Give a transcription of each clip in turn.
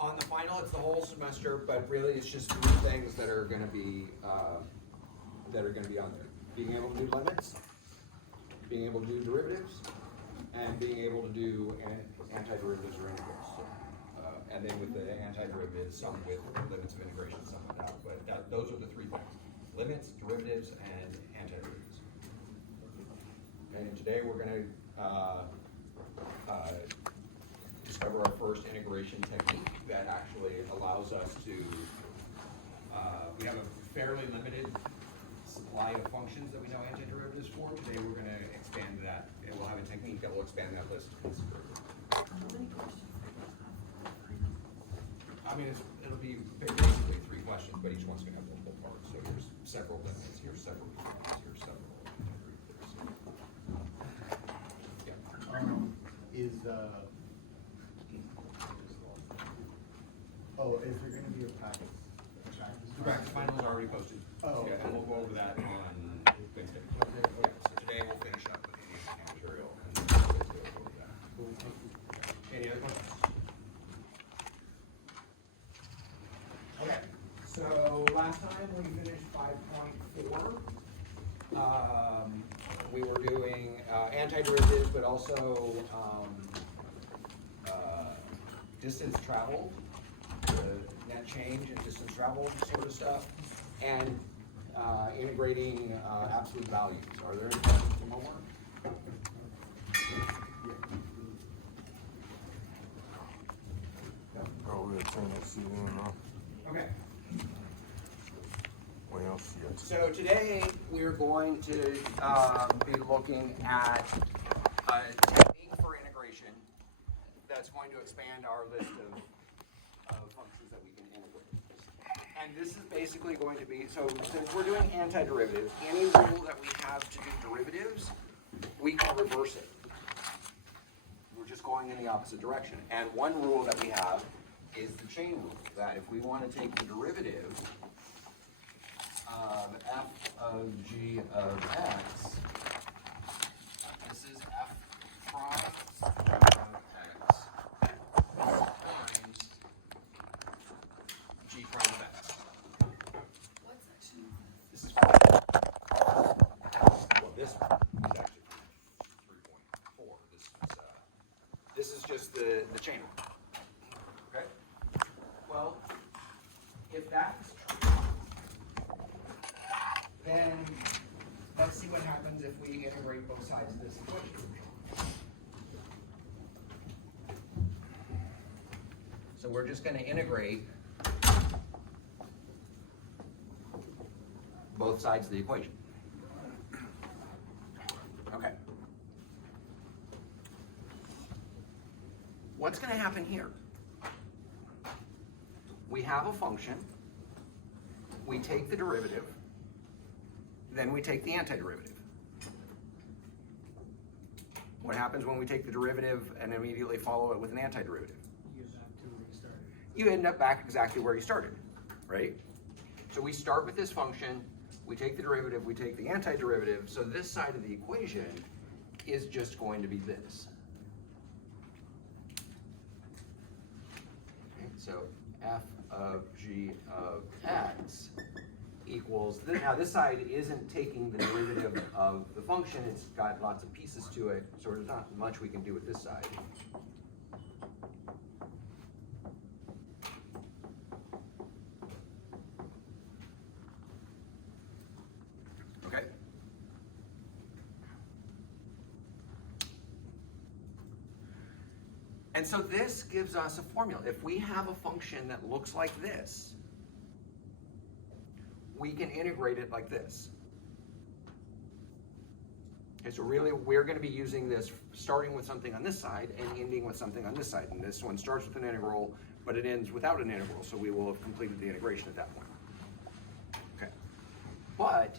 On the final, it's the whole semester, but really it's just three things that are going to be on there. Being able to do limits, being able to do derivatives, and being able to do antiderivatives or integrals. So, and then with the antiderivatives, some with limits of integration, some without. But those are the three things: limits, derivatives, and antiderivatives. And today we're going to discover our first integration technique that actually allows us to, we have a fairly limited supply of functions that we know antiderivatives for. Today we're going to expand that, and we'll have a technique that will expand that list considerably. I mean, it'll be basically three questions, but each one's going to have multiple parts. So here's several limits, here's several derivatives, here's several antiderivatives. Yeah. Is there going to be a practice? The practice final is already posted. Oh. Yeah, and we'll go over that on Wednesday. Yeah, so today we'll finish up with the material and then we'll go over that. Any other questions? Okay, so last time we finished 5.4. We were doing antiderivatives, but also distance traveled, the net change and distance traveled sort of stuff, and integrating absolute values. Are there any questions from homework? Oh, we'll turn that seat in, huh? Okay. What else you got? So today we're going to be looking at a technique for integration that's going to expand our list of functions that we can integrate. And this is basically going to be, so since we're doing antiderivatives, any rule that we have to do derivatives, we can reverse it. We're just going in the opposite direction. And one rule that we have is the chain rule, that if we want to take the derivative of f of g of x, this is f prime of x times g prime of x. What section? This is well, this one is actually 3.4. This is just the chain rule. Okay. Well, if that's true, then let's see what happens if we integrate both sides of this equation. So we're just going to integrate both sides of the equation. Okay. What's going to happen here? We have a function, we take the derivative, then we take the antiderivative. What happens when we take the derivative and immediately follow it with an antiderivative? You end up back exactly where you started, right? So we start with this function, we take the derivative, we take the antiderivative, so this side of the equation is just going to be this. Okay, so f of g of x equals this. Now this side isn't taking the derivative of the function, it's got lots of pieces to it, so there's not much we can do with this side. Okay. And so this gives us a formula. If we have a function that looks like this, we can integrate it like this. Okay, so really we're going to be using this starting with something on this side and ending with something on this side. And this one starts with an integral, but it ends without an integral, so we will have completed the integration at that point. Okay. But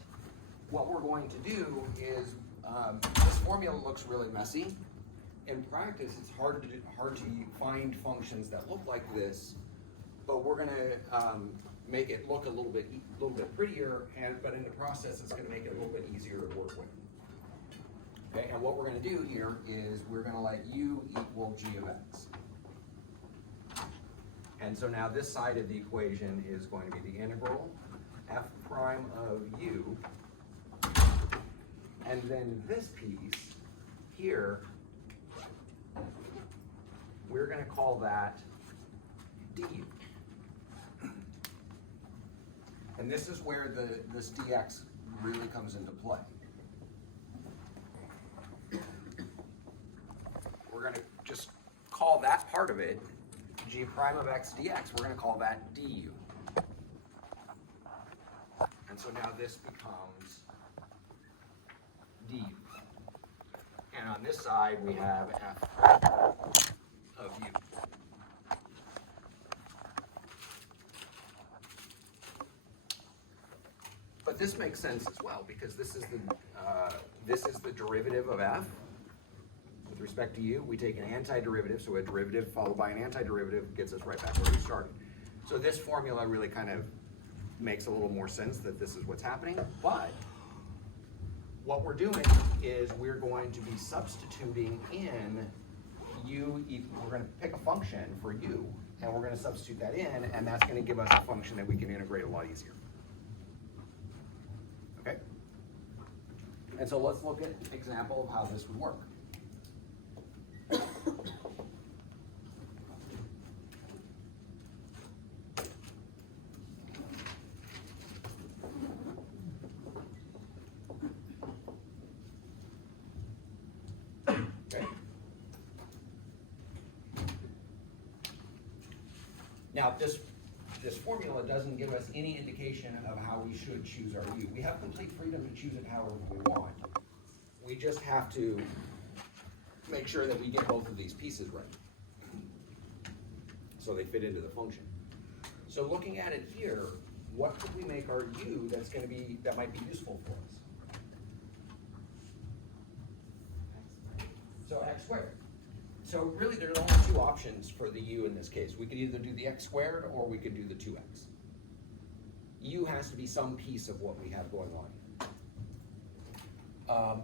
what we're going to do is, this formula looks really messy. In practice, it's hard to find functions that look like this, but we're going to make it look a little bit prettier, but in the process, it's going to make it a little bit easier to work with. Okay, and what we're going to do here is we're going to let u equal g of x. And so now this side of the equation is going to be the integral f prime of u. And then this piece here, we're going to call that du. And this is where this dx really comes into play. We're going to just call that part of it g prime of x dx. We're going to call that du. And so now this becomes du. And on this side we have f of u. But this makes sense as well, because this is the derivative of f with respect to u. We take an antiderivative, so a derivative followed by an antiderivative gets us right back where we started. So this formula really kind of makes a little more sense that this is what's happening. But what we're doing is we're going to be substituting in u. We're going to pick a function for u, and we're going to substitute that in, and that's going to give us a function that we can integrate a lot easier. Okay? And so let's look at an example of how this would work. Okay. Now this formula doesn't give us any indication of how we should choose our u. We have complete freedom to choose it however we want. We just have to make sure that we get both of these pieces right, so they fit into the function. So looking at it here, what could we make our u that might be useful for us? So x squared. So really there's only two options for the u in this case. We could either do the x squared or we could do the 2x. U has to be some piece of what we have going on.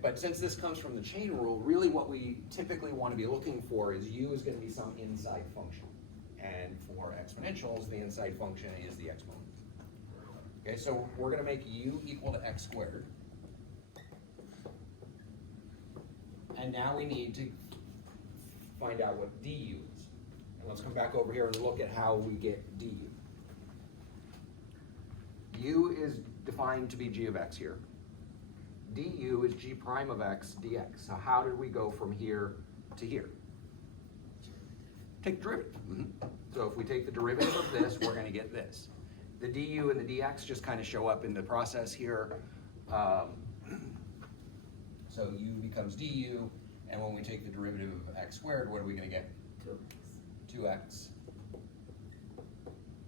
But since this comes from the chain rule, really what we typically want to be looking for is u is going to be some inside function. And for exponentials, the inside function is the exponent. Okay, so we're going to make u equal to x squared. And now we need to find out what du is. And let's come back over here and look at how we get du. U is defined to be g of x here. Du is g prime of x dx. So how did we go from here to here? Take the derivative. So if we take the derivative of this, we're going to get this. The du and the dx just kind of show up in the process here. So u becomes du, and when we take the derivative of x squared, what are we going to get? 2x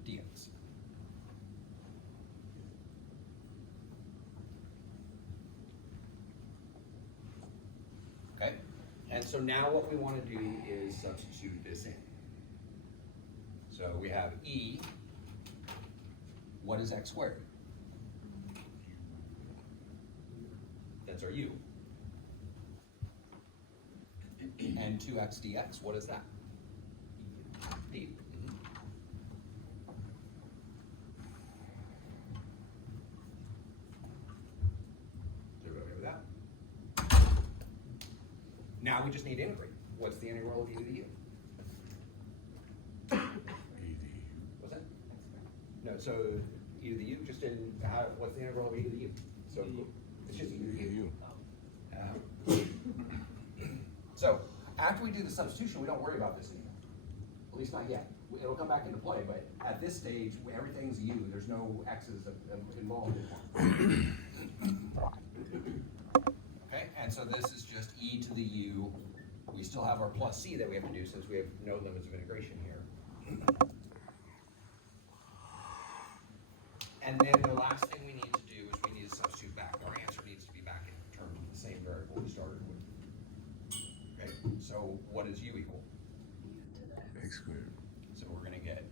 dx. Okay, and so now what we want to do is substitute this in. So we have e, what is x squared? That's our u. And 2x dx, what is that? D. Is everybody with that? Now we just need to integrate. What's the integral of e to the u? What's that? No, so e to the u, just in, what's the integral of e to the u? So it's just e to the u. So after we do the substitution, we don't worry about this anymore. At least not yet. It'll come back into play, but at this stage, everything's u. There's no x's involved anymore. Okay, and so this is just e to the u. We still have our plus c that we have to do since we have no limits of integration here. And then the last thing we need to do is we need to substitute back. Our answer needs to be back in terms of the same variable we started with. Okay, so what is u equal? X squared. So we're going to get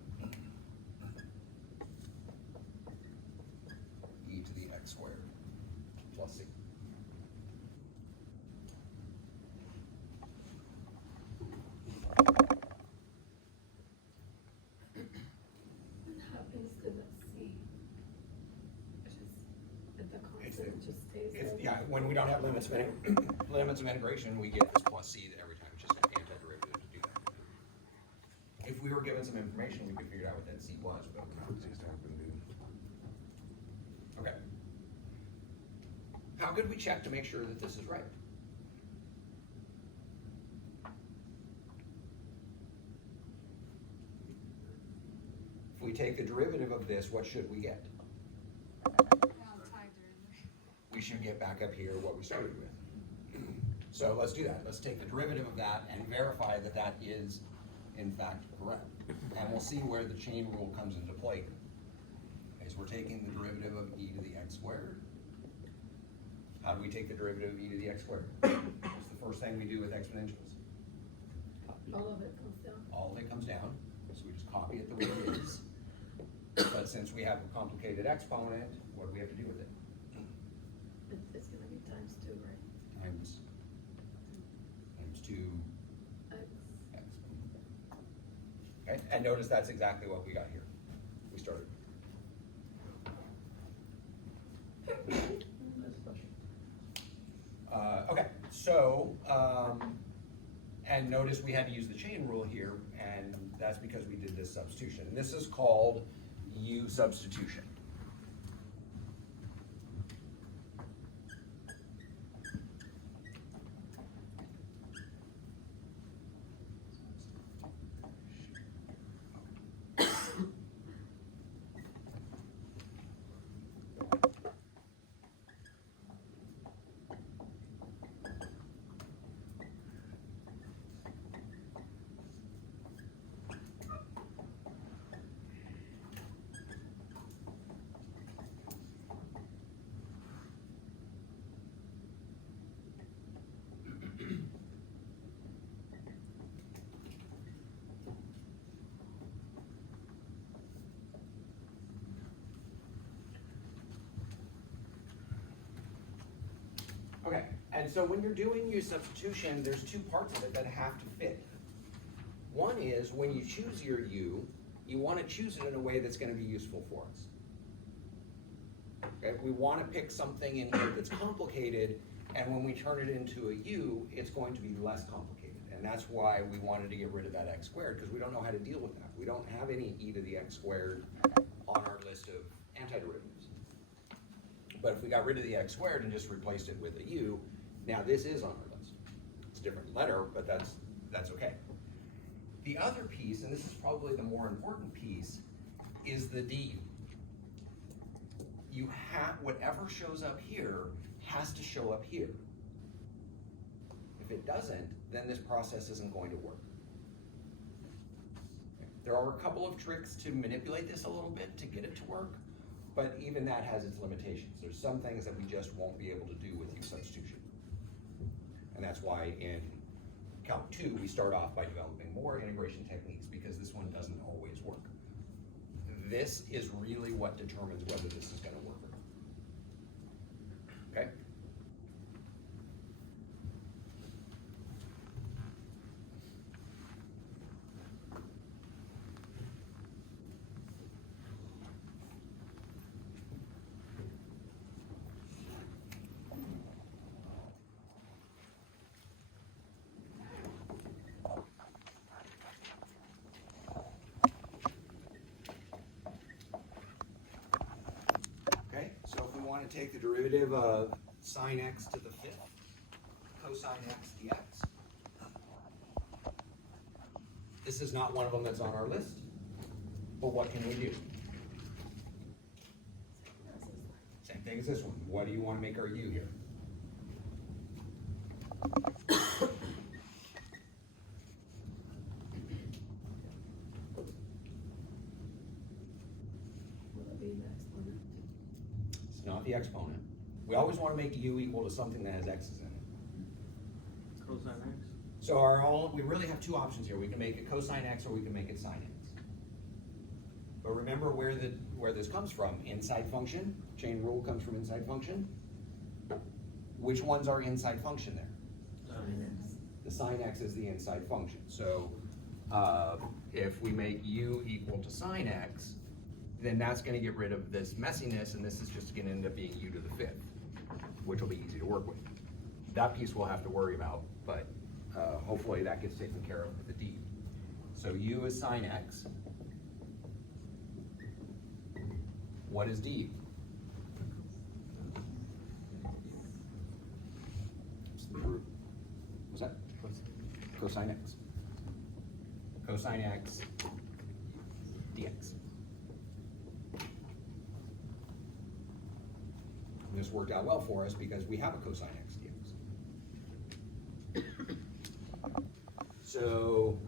e to the x squared plus c. we don't have limits of, limits of integration, we get this plus c every time, it's just an antiderivative to do that. If we were given some information, we could figure out what that c was, but we're not. Just happened, dude. Okay. How could we check to make sure that this is right? If we take the derivative of this, what should we get? We should get back up here what we started with. So let's do that. Let's take the derivative of that and verify that that is in fact correct. And we'll see where the chain rule comes into play. Okay, so we're taking the derivative of e to the x squared. How do we take the derivative of e to the x squared? What's the first thing we do with exponentials? All of it comes down. All of it comes down, so we just copy it the way it is. But since we have a complicated exponent, what do we have to do with it? It's gonna be times 2, right? Times 2 X. x. Okay, and notice that's exactly what we got here. We started. Okay, so, and notice we had to use the chain rule here, and that's because we did this substitution. This is called U substitution. Okay, and so when you're doing U substitution, there's two parts of it that have to fit. One is when you choose your U, you want to choose it in a way that's going to be useful for us. Okay, we want to pick something in here that's complicated, and when we turn it into a U, it's going to be less complicated. And that's why we wanted to get rid of that x squared, because we don't know how to deal with that. We don't have any e to the x squared on our list of antiderivatives. But if we got rid of the x squared and just replaced it with a u, now this is on our list. It's a different letter, but that's okay. The other piece, and this is probably the more important piece, is the du. You have, whatever shows up here has to show up here. If it doesn't, then this process isn't going to work. There are a couple of tricks to manipulate this a little bit to get it to work, but even that has its limitations. There's some things that we just won't be able to do with U substitution. And that's why in Calc 2, we start off by developing more integration techniques, because this one doesn't always work. This is really what determines whether this is going to work or not. Okay? Okay, so if we want to take the derivative of sine x to the fifth, cosine x dx, this is not one of them that's on our list, but what can we do? Same thing as this one. What do you want to make our u here? Will it be the exponent? It's not the exponent. We always want to make u equal to something that has x's in it. Cosine x? So we really have two options here. We can make it cosine x or we can make it sine x. But remember where this comes from. Inside function, chain rule comes from inside function. Which one's our inside function there? Sine x. The sine x is the inside function. So if we make u equal to sine x, then that's going to get rid of this messiness, and this is just going to end up being u to the fifth. which will be easy to work with. That piece we'll have to worry about, but hopefully that gets taken care of with the deed. So U is sine X. What is D? It's the root. What's that? Cosine X. Cosine X dx. And this worked out well for us because we have a cosine X dx. So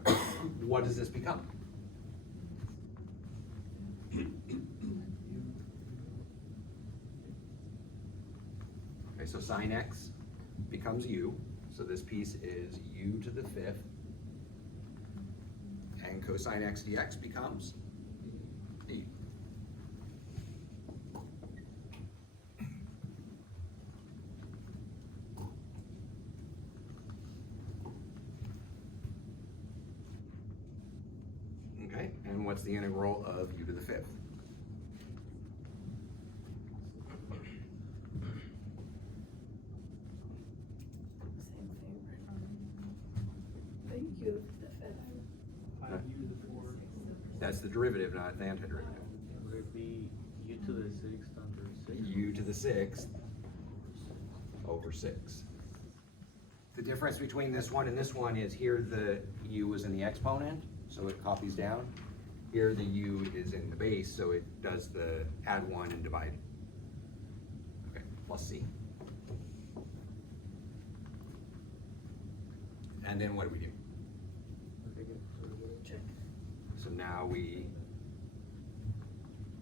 what does this become? Okay, so sine X becomes U. So this piece is U to the 5th. And cosine X dx becomes D. Okay, and what's the integral of U to the 5th? Same thing, right? But U to the 5th. 5u to the 4th. That's the derivative, not the antiderivative. Would it be u to the 6th under 6? U to the 6th over 6. The difference between this one and this one is here the U is in the exponent, so it copies down. Here the U is in the base, so it does the add 1 and divide. Okay, plus C. And then what do we do? Check. So now we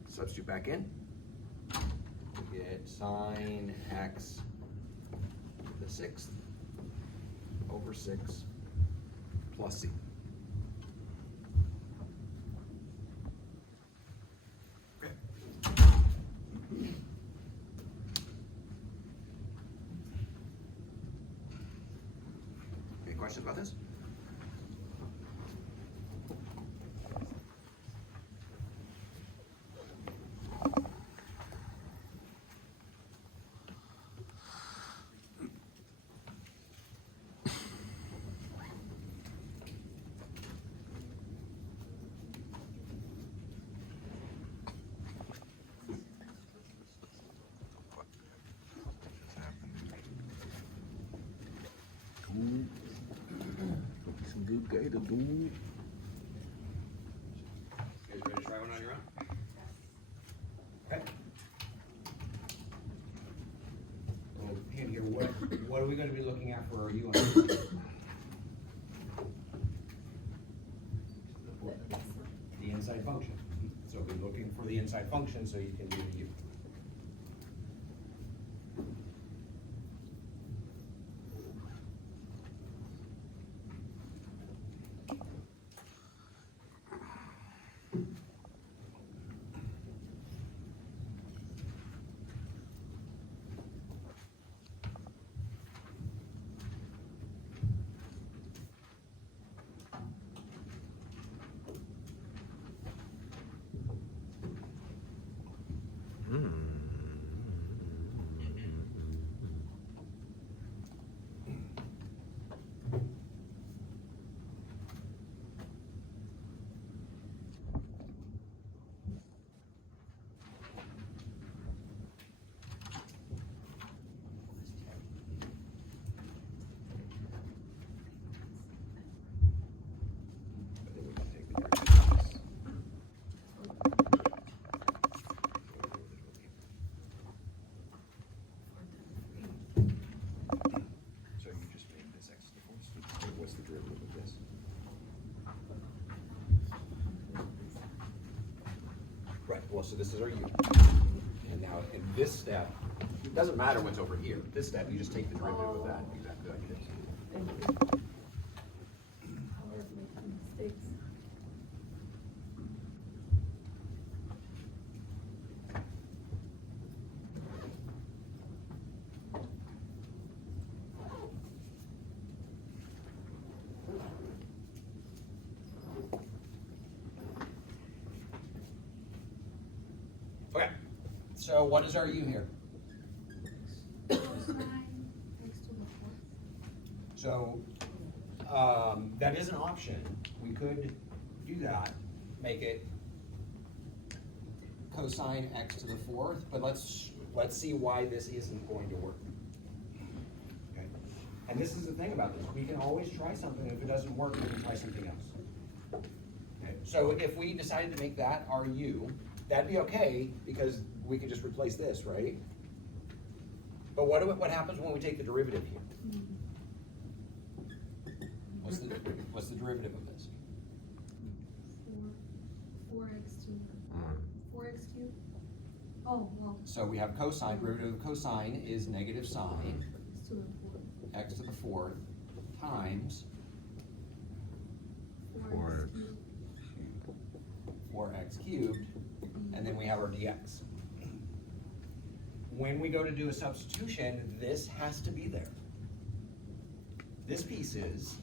substitute back in. We get sine X to the 6th over 6 plus C. Okay. Any questions about this? Some good gator, dude. You guys ready to try one on your own? Okay. Well, in here, what are we gonna be looking at for our U on this? But it's not. The inside function. So be looking for the inside function so you can do the U. So you just made this X to the 4th. What's the derivative of this? Right, well, so this is our U. And now in this step, it doesn't matter what's over here. This step, you just take the derivative of that exactly like it is. Thank you. Power of making mistakes. Okay, so what is our U here? X That is an option, we could do that, make it cosine x to the fourth, but let's see why this isn't going to work. Okay? And this is the thing about this, we can always try something, if it doesn't work, we can try something else. Okay, so if we decided to make that our u, that'd be okay, because we could just replace this, right? But what happens when we take the derivative here? What's the derivative of this? 4x cubed. 4x cubed? Oh, well, So we have cosine, derivative of cosine is negative sine, it's to the fourth. x to the fourth, times 4x cubed. 4x cubed, and then we have our dx. When we go to do a substitution, this has to be there. This piece is,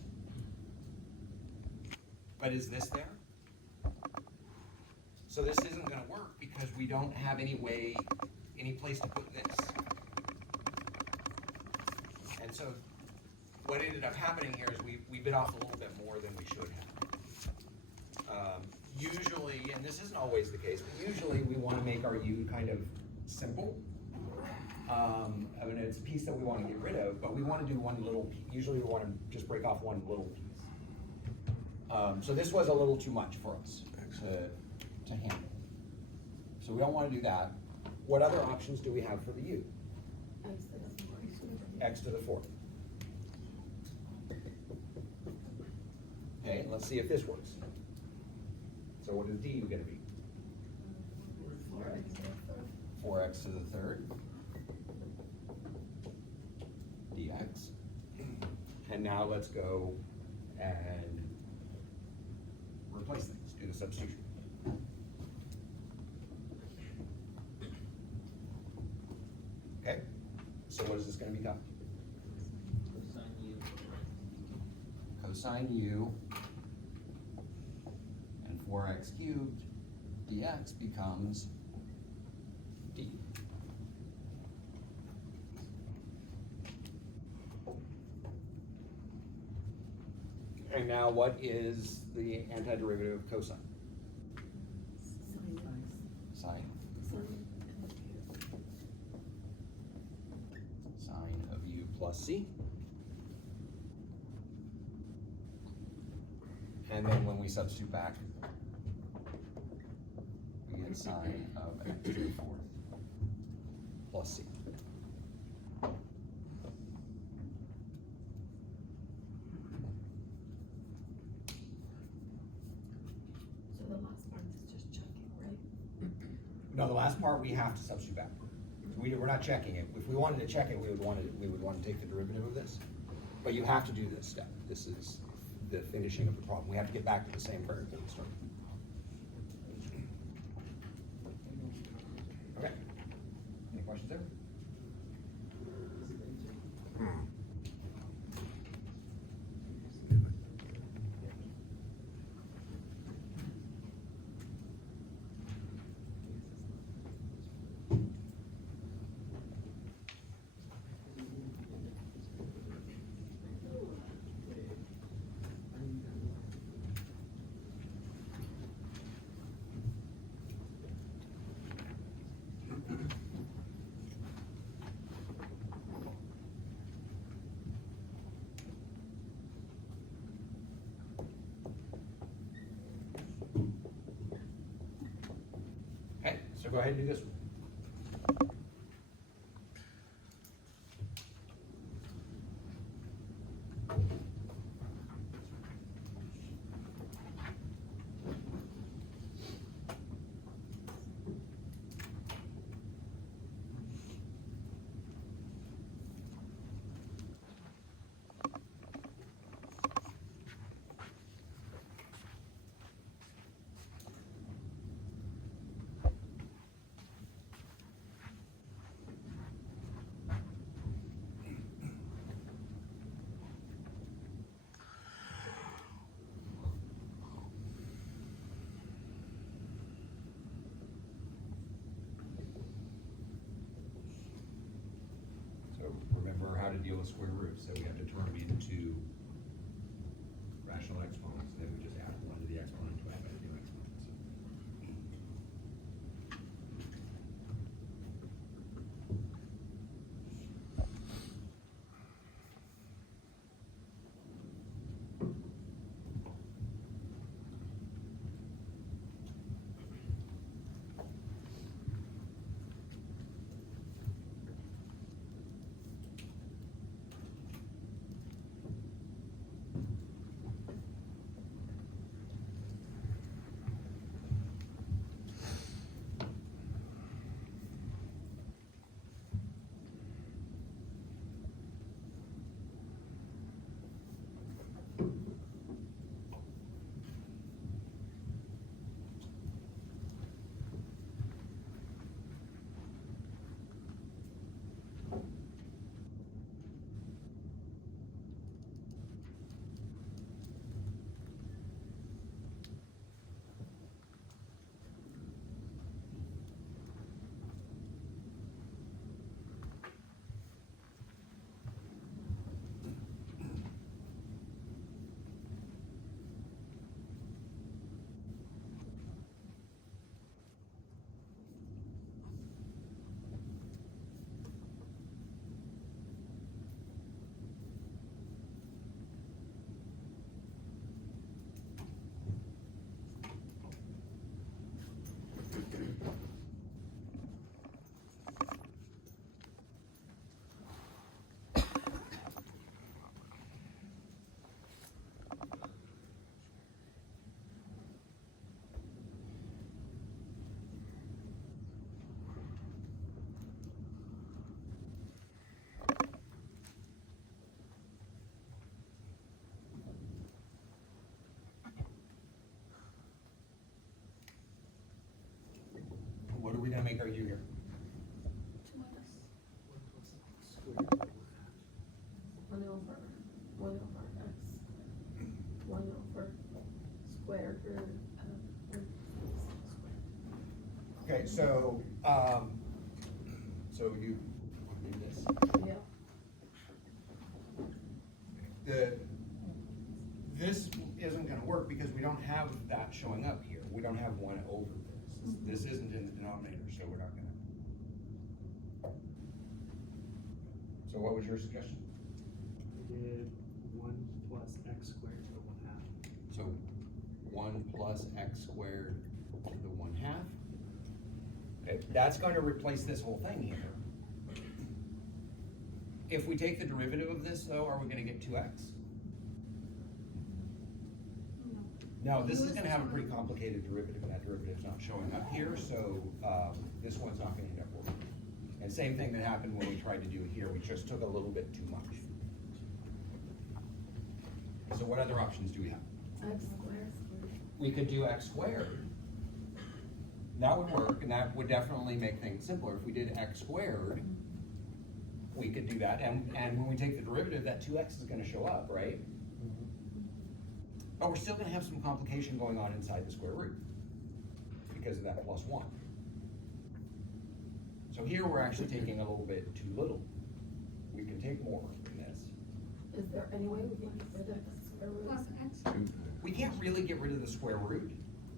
but is this there? So this isn't gonna work because we don't have any place to put this. And so what ended up happening here is we bit off a little bit more than we should have. Usually, and this isn't always the case, but usually we wanna make our u kind of simple. I mean, it's a piece that we wanna get rid of, but we wanna do one little piece. Usually we wanna just break off one little piece. So this was a little too much for us to handle. So we don't wanna do that. What other options do we have for the u? X to the fourth. X to the fourth. Okay, let's see if this works. So what is du gonna be? 4x to the third. 4x to the third dx. And now let's go and replace things, do the substitution. Okay, so what is this gonna become? Cosine U. Cosine u and 4x cubed dx becomes d. And now what is the antiderivative of cosine? Sine. Sine of u plus c. And then when we substitute back, we get sine of x to the fourth plus c. So the last part is just checking, right? No, the last part we have to substitute back. We're not checking it. If we wanted to check it, we would want to take the derivative of this. But you have to do this step. This is the finishing of the problem. We have to get back to the same variable we started. Okay. Any questions there? Okay, so go ahead and do this one. So remember how to deal with square roots, so we have to turn them into rational rational exponents, then we just add one to the exponent to add by the new exponents. What are we gonna make our u here? One over x, 1 over square root of 1 squared. Okay, so you do this. Yeah. This isn't gonna work because we don't have that showing up here. We don't have 1 over this. This isn't in the denominator, so we're not gonna. So what was your suggestion? We did 1 plus x squared to the 1/2. So 1 plus x squared to the 1/2. Okay, that's going to replace this whole thing here. If we take the derivative of this though, are we gonna get 2x? No, this is gonna have a pretty complicated derivative, and that derivative's not showing up here, so this one's not gonna end up working. And same thing that happened when we tried to do it here, we just took a little bit too much. So what other options do we have? X squared. We could do x squared. That would work, and that would definitely make things simpler. If we did x squared, we could do that, and when we take the derivative, that 2x is gonna show up, right? But we're still gonna have some complication going on inside the square root because of that +1. So here we're actually taking a little bit too little. We can take more than this. Is there any way we can get rid of the square root? Plus x We can't really get rid of the square root,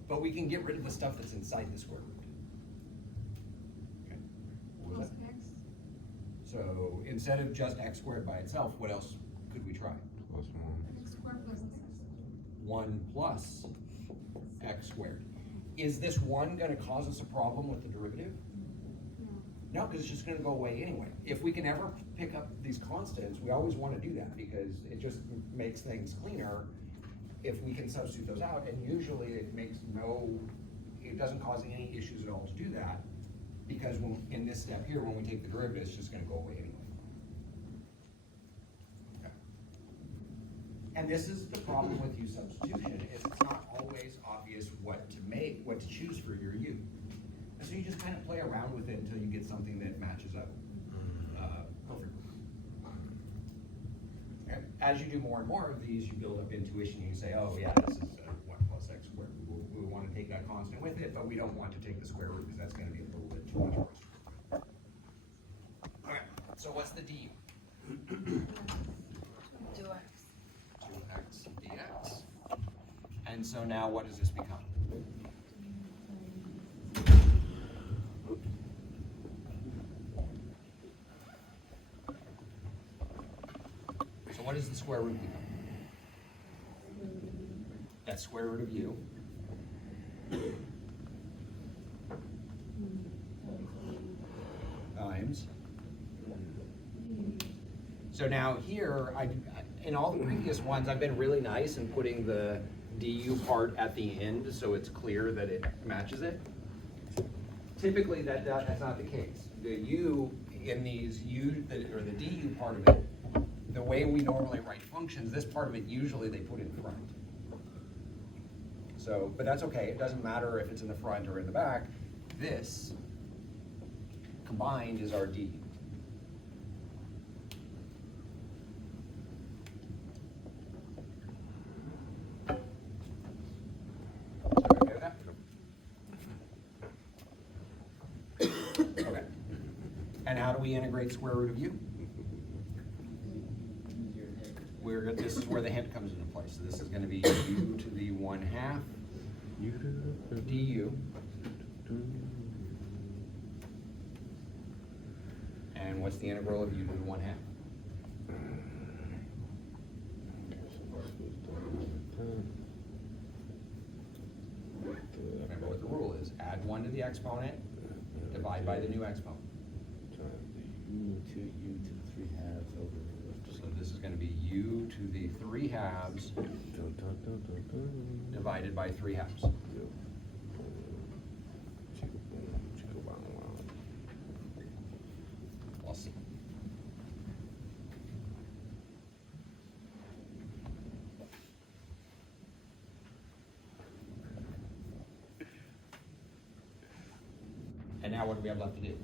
but we can get rid of the stuff that's inside the square root. Okay. What was plus that? x. So instead of just x squared by itself, what else could we try? X squared plus x. 1 plus x squared. Is this 1 gonna cause us a problem with the derivative? No. No, because it's just gonna go away anyway. If we can ever pick up these constants, we always wanna do that because it just makes things cleaner if we can substitute those out, and usually it doesn't cause any issues at all to do that, because in this step here, when we take the derivative, it's just gonna go away anyway. Okay. And this is the problem with u substitution, is it's not always obvious what to choose for your u. And so you just kind of play around with it until you get something that matches up perfectly. And as you do more and more of these, you build up intuition, you say, oh yeah, this is 1 plus x squared. We want to take that constant with it, but we don't want to take the square root because that's going to be a little bit too much for us. Okay, so what's the du? 2x. 2x dx. And so now what does this become? So what does the square root become? That's square root of u. Times. So now here, in all the previous ones, I've been really nice in putting the du part at the end so it's clear that it matches it. Typically, that's not the case. The u in these or the du part of it, the way we normally write functions, this part of it usually they put in front. So, but that's okay. It doesn't matter if it's in the front or in the back. This combined is our du. Okay with that? Okay. And how do we integrate square root of u? This is where the hint comes into play. So this is going to be u to the 1/2 du. And what's the integral of u to the 1/2? Remember what the rule is. Add 1 to the exponent, divide by the new exponent. U to the 3/2 over. So this is going to be u to the 3/2 divided by 3/2. Plus c. And now what do we have left to do?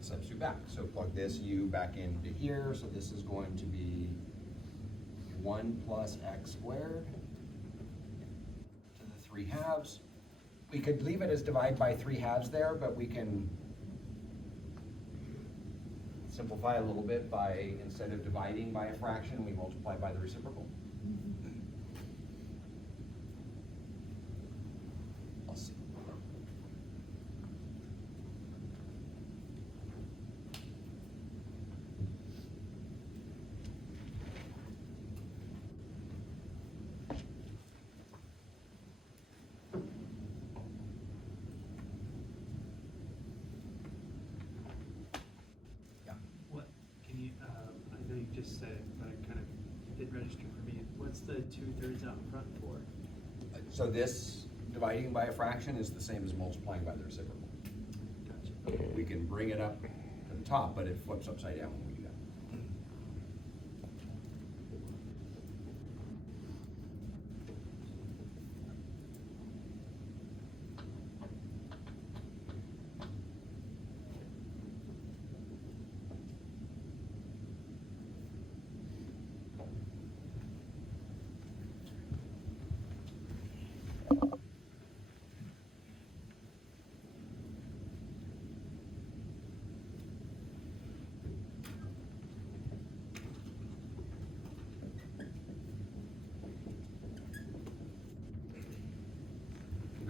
Substitute back. So plug this u back into here. So this is going to be 1 plus x squared to the 3/2. We could leave it as divide by 3/2 there, but we can simplify a little bit by, instead of dividing by a fraction, we multiply by the reciprocal. Plus c. What, can you, I know you just said it, but it kind of didn't register for me. What's the 2/3 out in front for? So this dividing by a fraction is the same as multiplying by the reciprocal. Gotcha. We can bring it up to the top, but it flips upside down when we do that.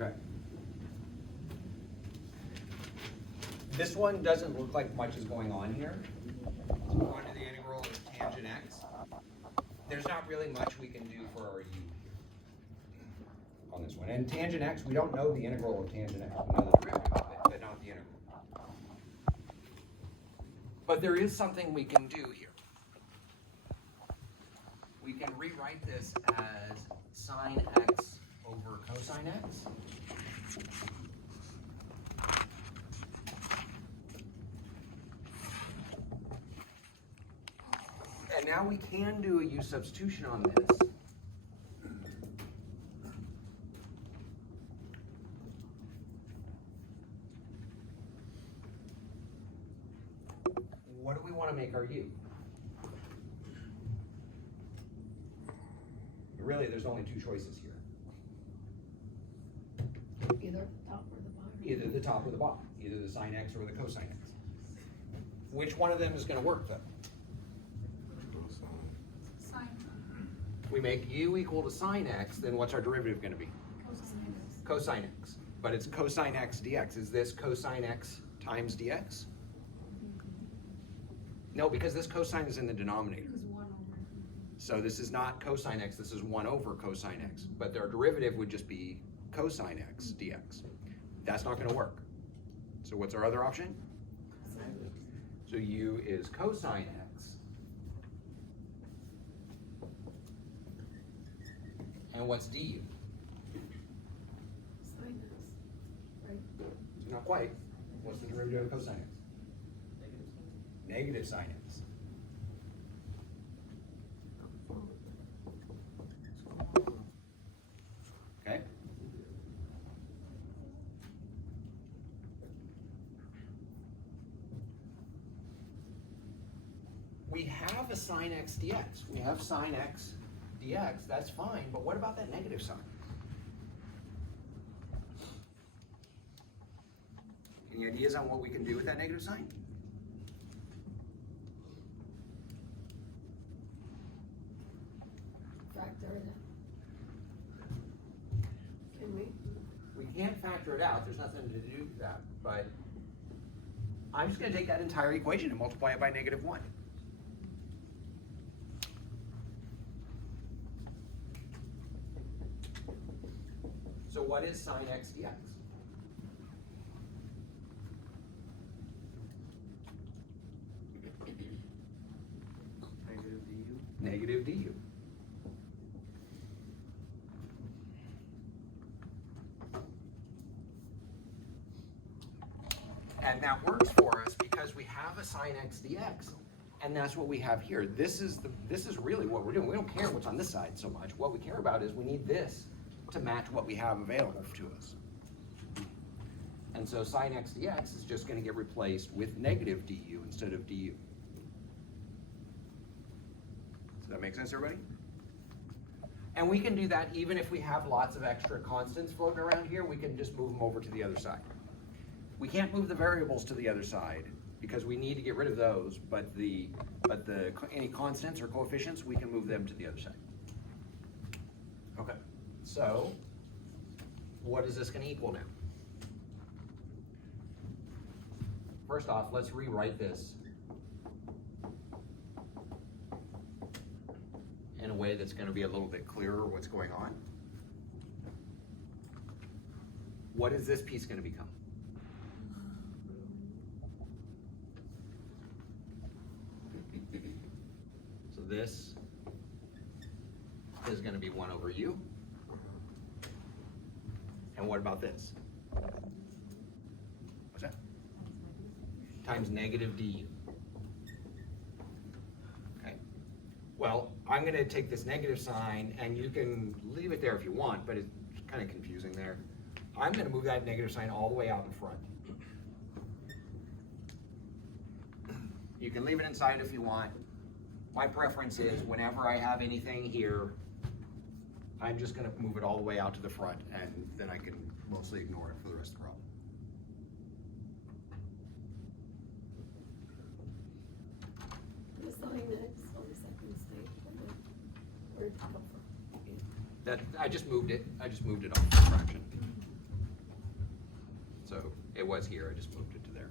Okay. This one doesn't look like much is going on here. So we're going to the integral of tangent x. There's not really much we can do for our u on this one. And tangent x, we don't know the integral of tangent x. We know the derivative of it, but not the integral. But there is something we can do here. We can rewrite this as sine x over cosine x. And now we can do a u substitution on this. What do we want to make our u? Really, there's only two choices here. Either top or the bottom. Either the top or the bottom, either the sine x or the cosine x. Which one of them is going to work though? we make u equal to sine x, then what's our derivative gonna be? Cosine x. But it's cosine x dx. Is this cosine x times dx? No, because this cosine is in the denominator. It was 1 over. So this is not cosine x, this is 1 over cosine x. But their derivative would just be cosine x dx. That's not gonna work. So what's our other option? So u is cosine x. And what's du? Sine x, right? Not quite. What's the derivative of cosine x? Negative sine x. Okay? We have a sine x dx. We have sine x dx, that's fine, but what about that negative sign? Any ideas on what we can do with that negative sign? Factor it out. Can we? We can't factor it out, there's nothing to do with that, but I'm just gonna take that entire equation and multiply it by -1. So what is sine x dx? Negative du. And that works for us because we have a sine x dx, and that's what we have here. This is really what we're doing. We don't care what's on this side so much. What we care about is we need this to match what we have available to us. And so sine x dx is just going to get replaced with negative du instead of du. Does that make sense, everybody? And we can do that even if we have lots of extra constants floating around here. We can just move them over to the other side. We can't move the variables to the other side because we need to get rid of those, but any constants or coefficients, we can move them to the other side. Okay, so what is this going to equal now? First off, let's rewrite this in a way that's going to be a little bit clearer what's going on. What is this piece going to become? So this is going to be 1 over u. And what about this? What's that? Times negative du. Okay. Well, I'm going to take this negative sign, and you can leave it there if you want, but it's kind of confusing there. I'm going to move that negative sign all the way out in front. You can leave it inside if you want. My preference is whenever I have anything here, I'm just going to move it all the way out to the front, and then I can mostly ignore it for the rest of the problem. The sine x on the second state, where'd it come from? That I just moved it. I just moved it off the fraction. So it was here. I just moved it to there,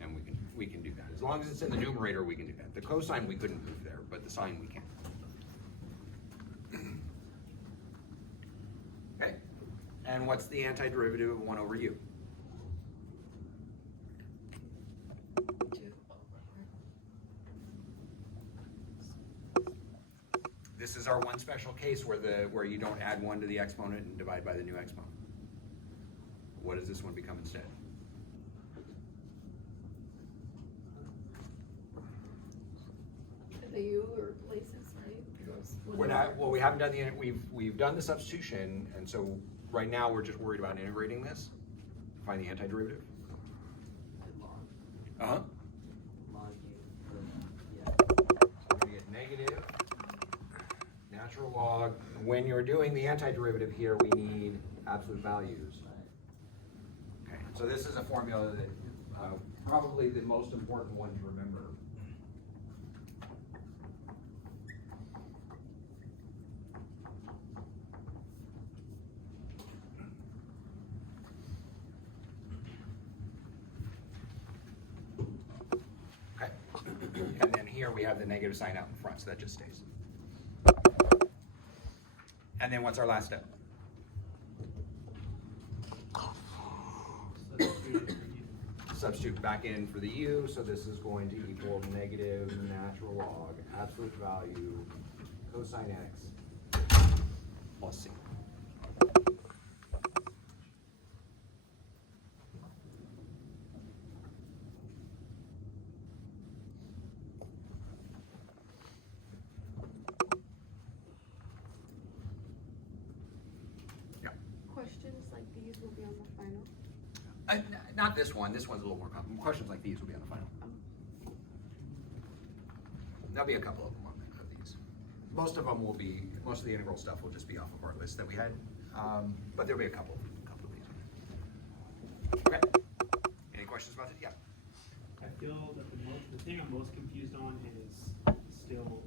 and we can do that as long as it's in the numerator. We can do that. The cosine we couldn't move there, but the sine we can. Okay. And what's the antiderivative of 1 over u? 2 over. This is our one special case where you don't add 1 to the exponent and divide by the new exponent. What does this one become instead? The u replaces, right? Because We're not. Well, we haven't done the. We've done the substitution, and so right now we're just worried about integrating this. Find the antiderivative. Uh huh. So we get negative natural log. When you're doing the antiderivative here, we need absolute values. Okay. So this is a formula that probably the most important one to remember. here, we have the negative sign out in front, so that just stays. And then what's our last step? Substitute it for u. Substitute back in for the u, so this is going to equal negative natural log, absolute value, cosine x plus c. Yeah. Questions like these will be on the final. Not this one. This one's a little more complicated. Questions like these will be on the final. There'll be a couple of them on these. Most of them will be, most of the integral stuff will just be off of our list that we had. But there'll be a couple of these. Okay. Any questions about it? Yeah. I feel that the thing I'm most confused on is still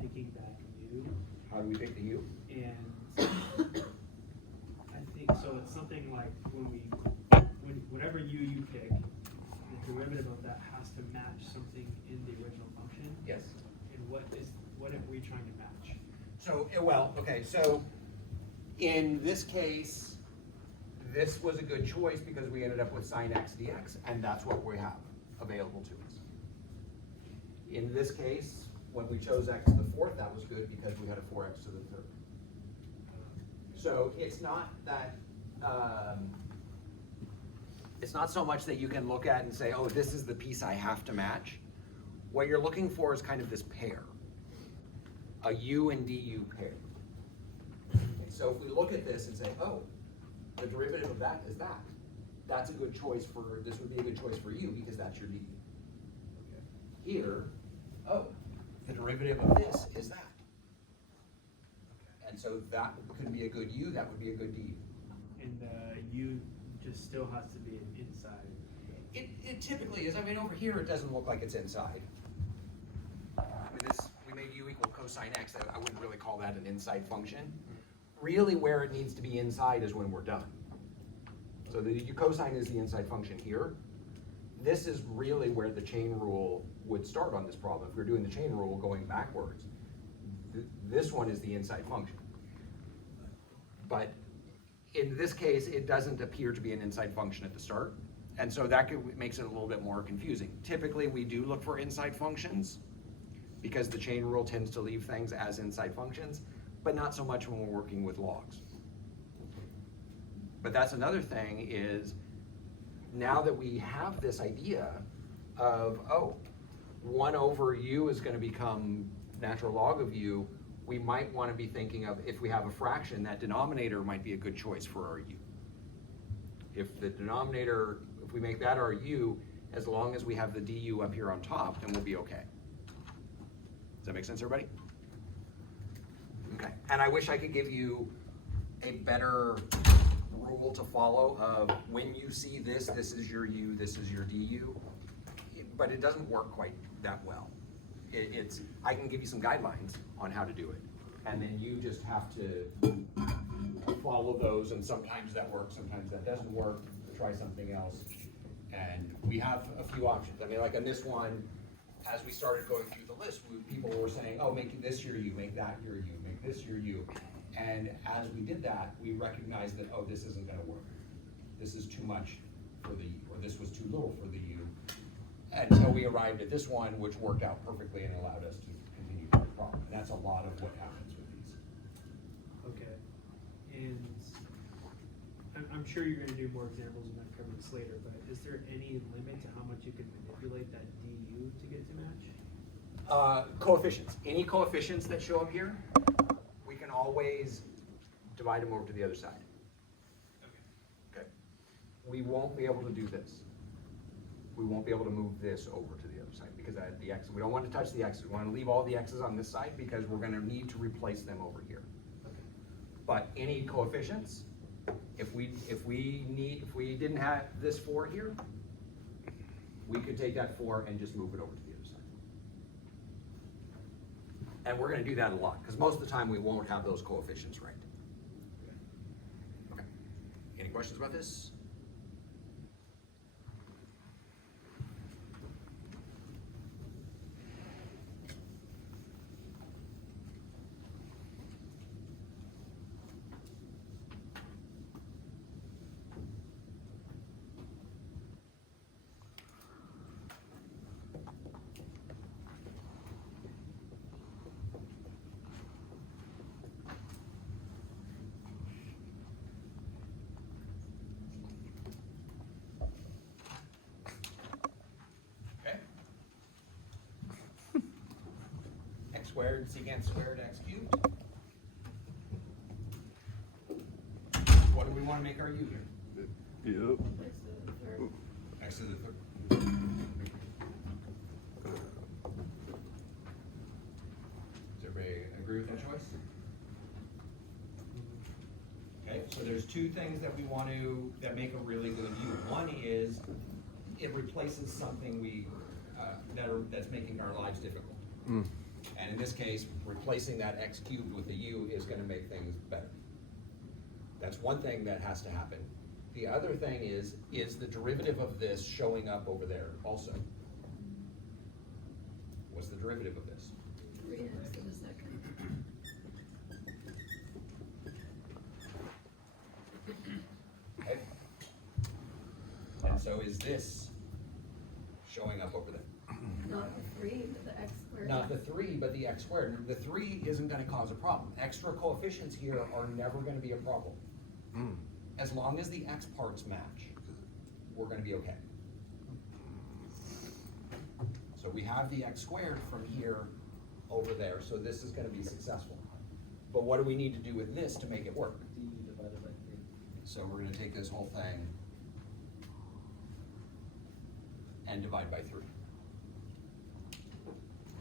picking back u. How do we pick the u? And I think, so it's something like whatever you pick, the derivative of that has to match something in the original function. Yes. And what are we trying to match? So, well, okay, so in this case, this was a good choice because we ended up with sine x dx, and that's what we have available to us. In this case, when we chose x to the fourth, that was good because we had a 4x to the third. So it's not that, it's not so much that you can look at and say, oh, this is the piece I have to match. What you're looking for is kind of this pair, a u and du pair. Okay, so if we look at this and say, oh, the derivative of that is that, that's a good choice for, this would be a good choice for u because that's your du. Okay. Here, oh, the derivative of this is that. And so that could be a good u, that would be a good du. And u just still has to be an inside. It typically is. I mean, over here it doesn't look like it's inside. I mean, we made u equal cosine x. I wouldn't really call that an inside function. Really, where it needs to be inside is when we're done. So the cosine is the inside function here. This is really where the chain rule would start on this problem. If we're doing the chain rule going backwards, this one is the inside function. But in this case, it doesn't appear to be an inside function at the start. And so that makes it a little bit more confusing. Typically, we do look for inside functions because the chain rule tends to leave things as inside functions, but not so much when we're working with logs. But that's another thing is, now that we have this idea of, oh, 1 over u is going to become natural log of u, we might want to be thinking of, if we have a fraction, that denominator might be a good choice for our u. If the denominator, if we make that our u, as long as we have the du up here on top, then we'll be okay. Does that make sense, everybody? Okay. And I wish I could give you a better rule to follow of when you see this, this is your u, this is your du, but it doesn't work quite that well. I can give you some guidelines on how to do it, and then you just have to follow those, and sometimes that works, sometimes that doesn't work. Try something else, and we have a few options. I mean, like on this one, as we started going through the list, people were saying, oh, make this your u, make that your u, make this your u, and as we did that, we recognized that, oh, this isn't going to work. This is too much for the u, or this was too little for the u. Until we arrived at this one, which worked out perfectly and allowed us to continue the problem. And that's a lot of what happens with these. Okay. And I'm sure you're going to do more examples when I cover this later, but is there any limit to how much you can manipulate that du to get to match? Coefficients. Any coefficients that show up here, we can always divide them over to the other side. Okay. We won't be able to do this. We won't be able to move this over to the other side because the x. We don't want to touch the x's. We want to leave all the x's on this side because we're going to need to replace them over here. Okay. But any coefficients, if we didn't have this 4 here, we could take that 4 and just move it over to the other side. And we're going to do that a lot because most of the time we won't have those coefficients right. Okay. Any questions about this? squared secant squared x cubed. What do we want to make our u here? Yep. Next to the third. X to the third. Does everybody agree with that choice? Okay, so there's two things that we want to, that make a really good u. One is, it replaces something that's making our lives difficult. And in this case, replacing that x cubed with a u is gonna make things better. That's one thing that has to happen. The other thing is the derivative of this showing up over there also? What's the derivative of this? 3x to the second. Okay. And so is this showing up over there? Not the 3, but the x squared. Not the 3, but the x squared. The 3 isn't gonna cause a problem. Extra coefficients here are never gonna be a problem. As long as the x parts match, we're gonna be okay. So we have the x squared from here over there, so this is gonna be successful. But what do we need to do with this to make it work? du divided by 3. So we're gonna take this whole thing and divide by 3.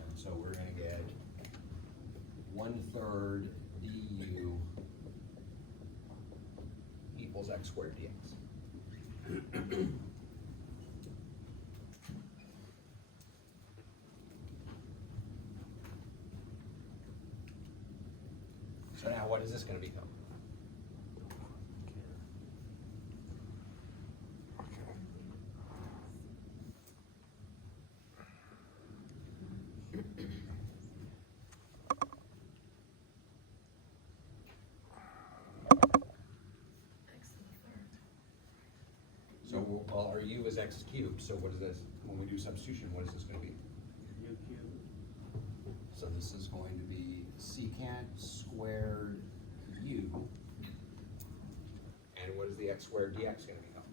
And so we're gonna get 1/3 du equals x squared dx. So now what is this gonna become? X to the third. So, well, our u is x cubed, so what is this? When we do substitution, what is this gonna be? U cubed. So this is going to be secant squared u. And what is the x squared dx gonna become?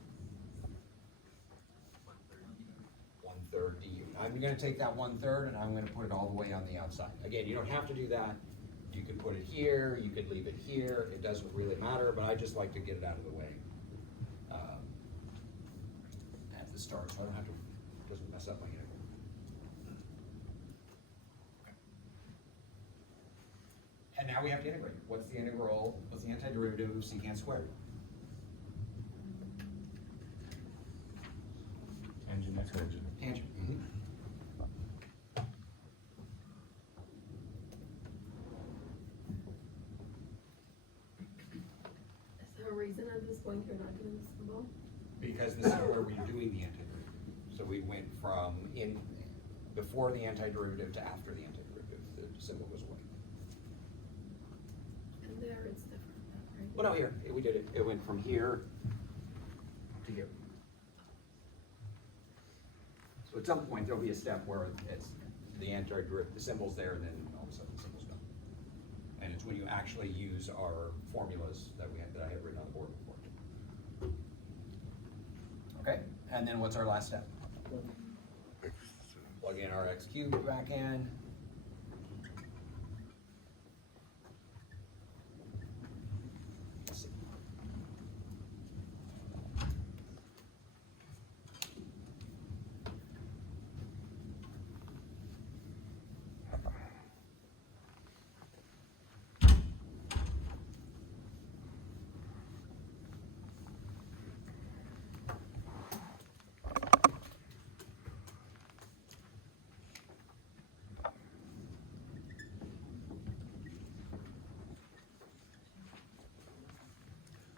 1/3 du. I'm gonna take that 1/3 and I'm gonna put it all the way on the outside. Again, you don't have to do that. You could put it here, you could leave it here, it doesn't really matter, but I just like to get it out of the way at the start, so I don't have to, doesn't mess up my integral. And now we have to integrate. What's the integral, what's the antiderivative of secant squared? Tangent x tangent. Tangent. Is there a reason at this point you're not doing the symbol? Because this is where we're doing the antiderivative. So we went from before the antiderivative to after the antiderivative. The symbol goes away. And there it's different, right? Well, no, here, we did it. It went from here to here. So at some point, there'll be a step where it's the antiderivative, the symbol's there, and then all of a sudden the symbol's gone. And it's when you actually use our formulas that I had written on the board before. Okay, and then what's our last step? Plug in our x cubed back in.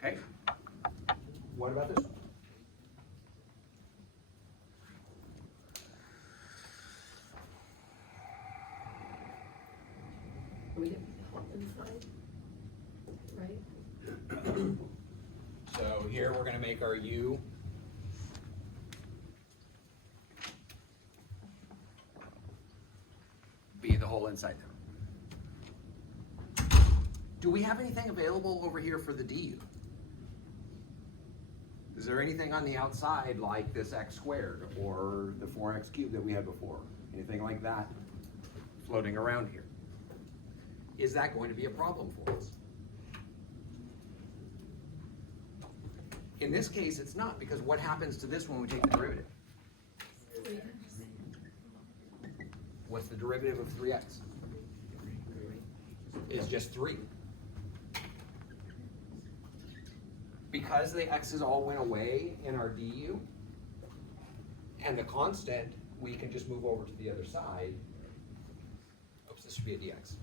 Okay, what about this one? We did inside, right? So here we're gonna make our u. Be the whole inside there. Do we have anything available over here for the du? Is there anything on the outside like this x squared or the 4x cubed that we had before? Anything like that floating around here? is that going to be a problem for us? In this case, it's not, because what happens to this when we take the derivative? What's the derivative of 3x? It's just 3. Because the x's all went away in our du, and the constant, we can just move over to the other side. Oops, this should be a dx.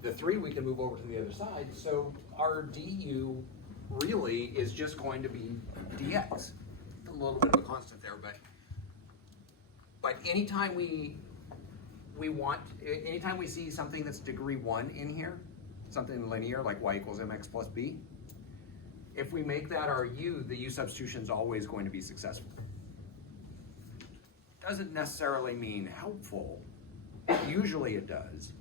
The 3 we can move over to the other side, so our du really is just going to be dx. A little bit of a constant there, but anytime anytime we see something that's degree 1 in here, something linear like y equals mx plus b, if we make that our u, the u substitution is always going to be successful. Doesn't necessarily mean helpful. Usually it does,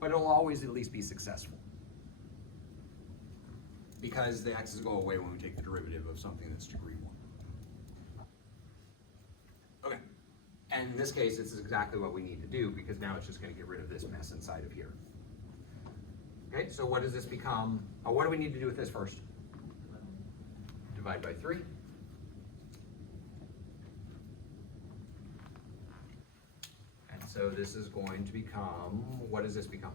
but it'll always at least be successful. Because the x's go away when we take the derivative of something that's degree 1. Okay, and in this case, this is exactly what we need to do, because now it's just going to get rid of this mess inside of here. Okay, so what does this become? What do we need to do with this first? Divide by 3. And so this is going to become, what does this become?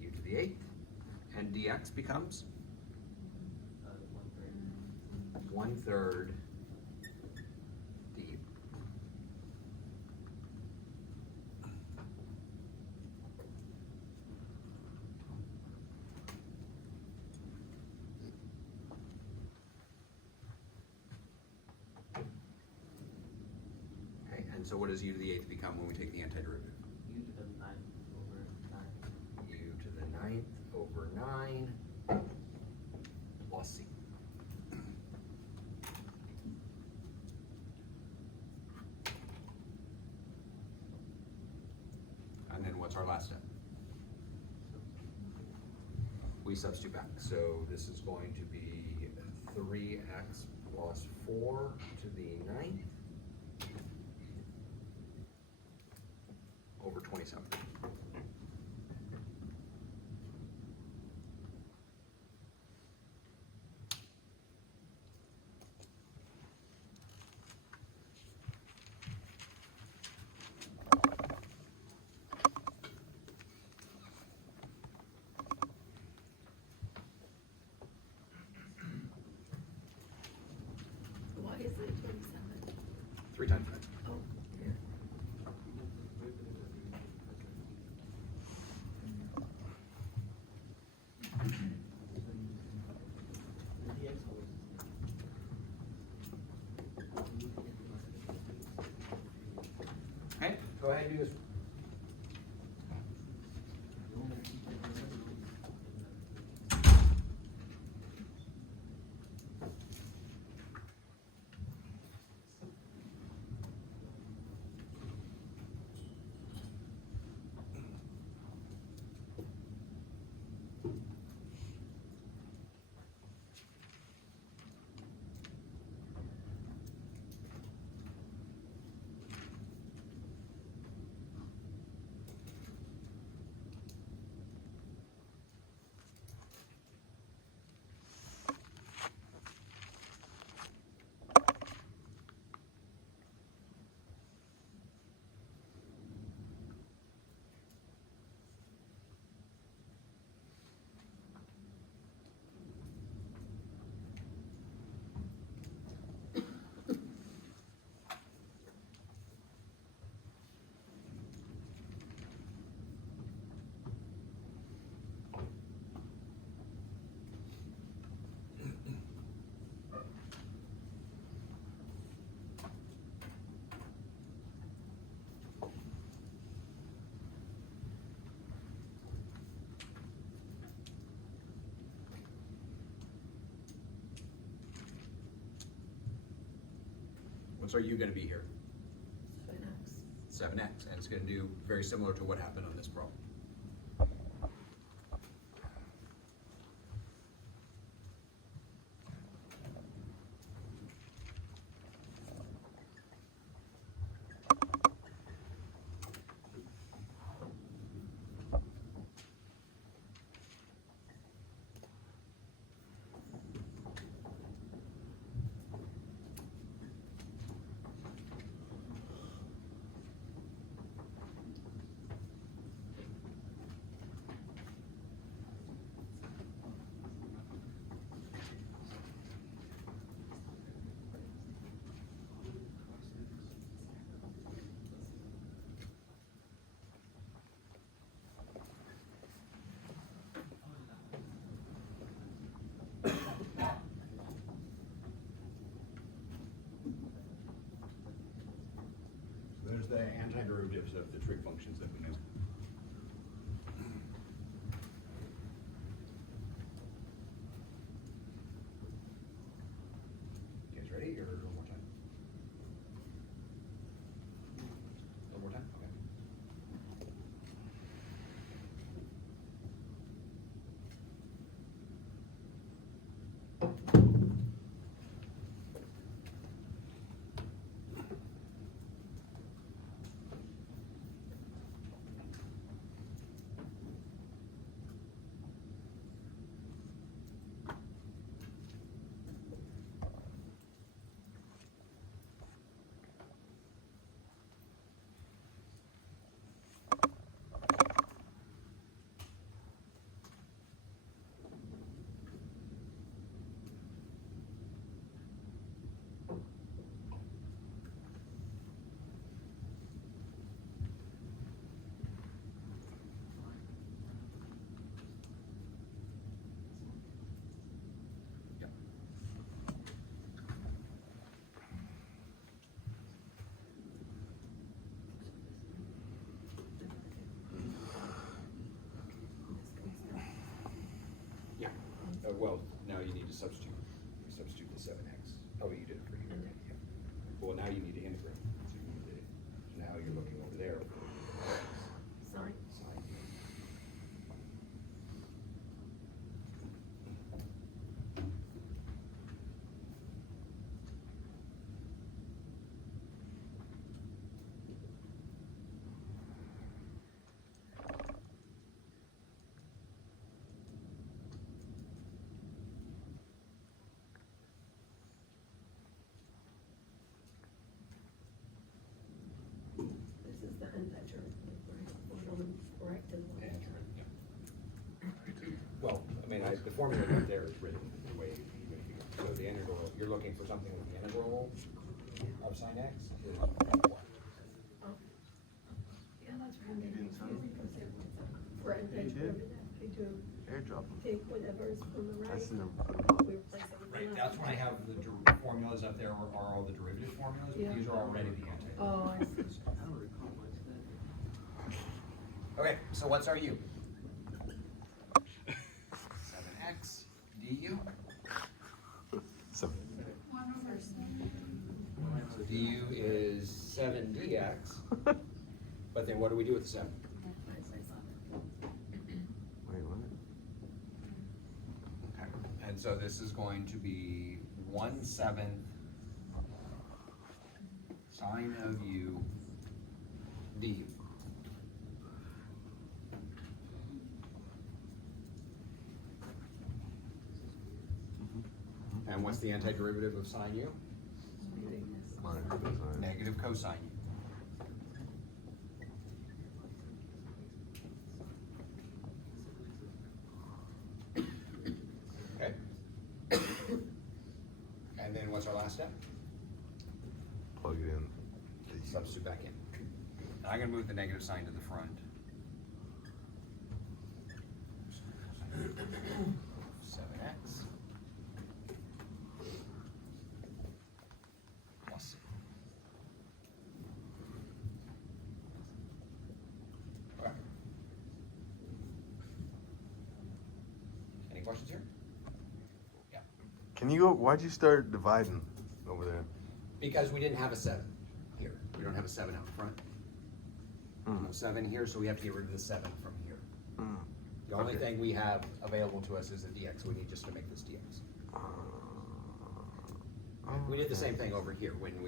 U to the 8th, and dx becomes? 1/3 du. Okay, and so what does u to the 8th become when we take the antiderivative? U to the 9th over 9. U to the 9th over 9 plus c. And then what's our last step? We substitute back. So this is going to be 3x plus 4 to the 9th over 27. Why is it 27? 3 times 9. Oh, here. The dx always Okay, go ahead and do this. What's our u going to be here? 7x, and it's going to do very similar to what happened on this problem. the antiderivatives of the trig functions that we know. You guys ready, or one more time? One more time, okay. Yeah, well, now you need to substitute the 7x. Oh, you did it for here. Yeah. Well, now you need to integrate. So you need to, now you're looking over there. Sorry. Sine. This is the antiderivative, right? Or the correct and the And yeah. Well, I mean, the formula right there is written the way you would figure. So the integral, you're looking for something with the integral of sine x is what? Oh. Yeah, that's where I'm getting confused because for antiderivative, I do Airdrop them. take whatever is on the right. I see them. We replace it with Right, the that's left. when I have the formulas up there are all the derivative formulas, but Yeah. these are already the anti. Oh, I see. I don't recall much then. Okay, so what's our u? 7x du. So, So du is 7dx, but then what do we do with the 7? wait, what? Okay. And so this is going to be 1/7 sine of u du. And what's the antiderivative of sine u? Mine, cosine. Negative cosine u. Okay. And then what's our last step? Plug it in. Substitute back in. And I'm gonna move the negative sign to the front. 7x plus. Okay. Any questions here? Yeah. Can you go, why'd you start dividing over there? Because we didn't have a 7 here. We don't have a 7 out front. No 7 here, so we have to get rid of the 7 from here. Hmm. The only Okay. thing we have available to us is a dx. We need just to make this dx. We did the same thing over here. When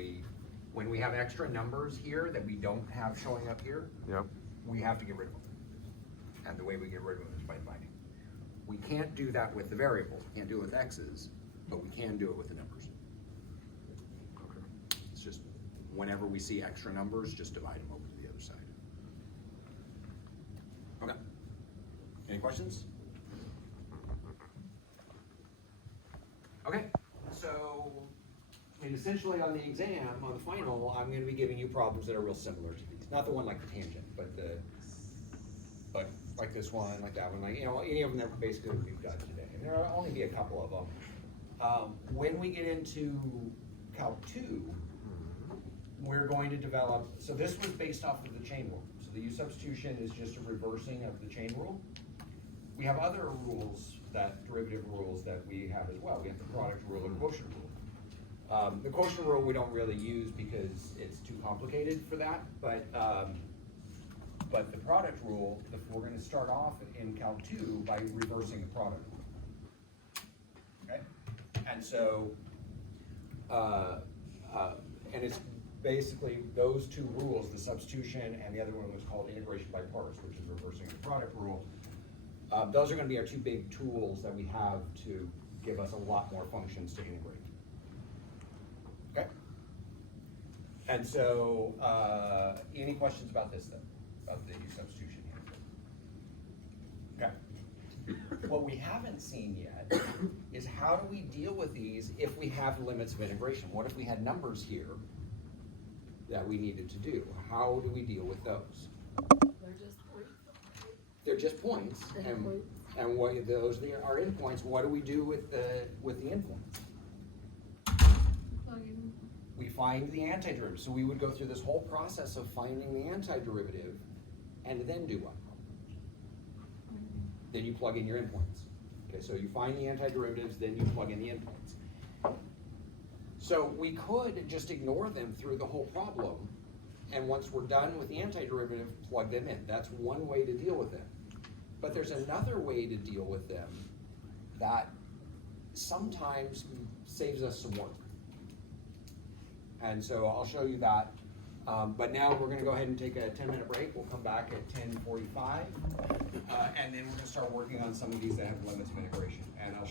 we have extra numbers here that we don't have showing up here, Yep. we have to get rid of them. And the way we get rid of them is by dividing. We can't do that with the variables. We can't do it with x's, but we can do it with the numbers. Okay. It's just whenever we see extra numbers, just divide them over to the other side. Okay. Any questions? Okay, so, I mean, essentially on the exam, on the final, I'm gonna be giving you problems that are real similar to these. Not the one like the tangent, but like this one, like that one, like, you know, any of them that basically we've done today. And there'll only be a couple of them. When we get into Calc 2, we're going to develop, so this was based off of the chain rule. So the U substitution is just a reversing of the chain rule. We have other rules, derivative rules that we have as well. We have the product rule and quotient rule. The quotient rule we don't really use because it's too complicated for that, but the product rule, we're gonna start off in Calc 2 by reversing the product rule. Okay? And so, and it's basically those two rules, the substitution and the other one was called integration by parts, which is reversing the product rule. Those are gonna be our two big tools that we have to give us a lot more functions to integrate. Okay? And so, any questions about this then, about the U substitution here? Okay. What we haven't seen yet is how do we deal with these if we have limits of integration? What if we had numbers here that we needed to do? How do we deal with those? They're just points. They're just points, They're and, points. and what, those are endpoints. What do we do with the endpoints? Plug in. We find the antiderivative. So we would go through this whole process of finding the antiderivative and then do what? Then you plug in your endpoints. Okay, so you find the antiderivatives, then you plug in the endpoints. So we could just ignore them through the whole problem, and once we're done with the antiderivative, plug them in. That's one way to deal with them. But there's another way to deal with them that sometimes saves us some work. And so I'll show you that. But now we're gonna go ahead and take a 10-minute break. We'll come back at 10:45. And then we're gonna start working on some of these that have limits of integration. And I'll